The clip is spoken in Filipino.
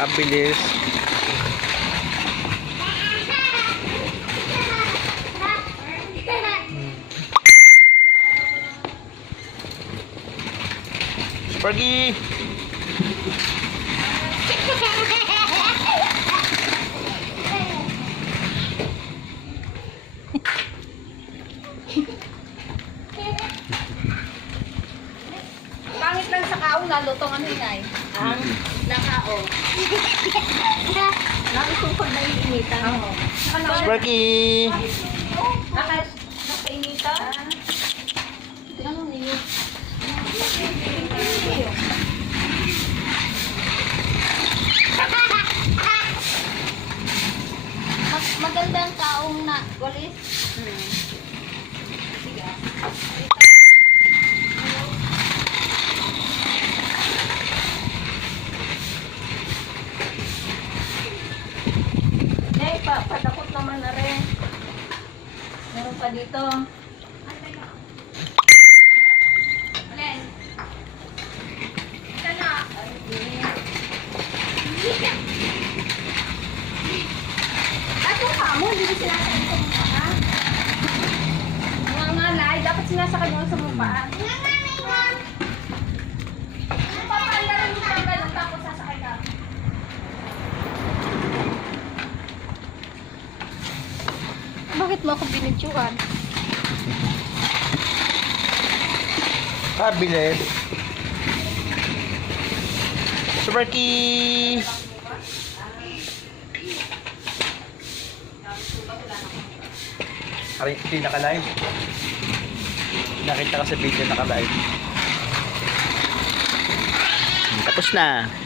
Abilis. Sparky! Pangit lang sa kaong lalutong ano yun ay. Ang nakaong. Nakasupag na yung initan. Oo. Sparky! Nakainitan. Tingnan mo niyo. Magandang kaong na walis. Sige. Padakot naman na rin. Meron pa dito. Alin? Ito na. Ato ka mo, hindi mo sinasakay sa mukha. Mga ngalay, dapat sinasakay mo sa mukha. Papaandaran mo siya ganun, tapos sasakay ka. Bakit mo ako binidyoan? Abilis. Sparky! Ay, hindi naka-live. Nakita ko sa video naka-live. Tapos na.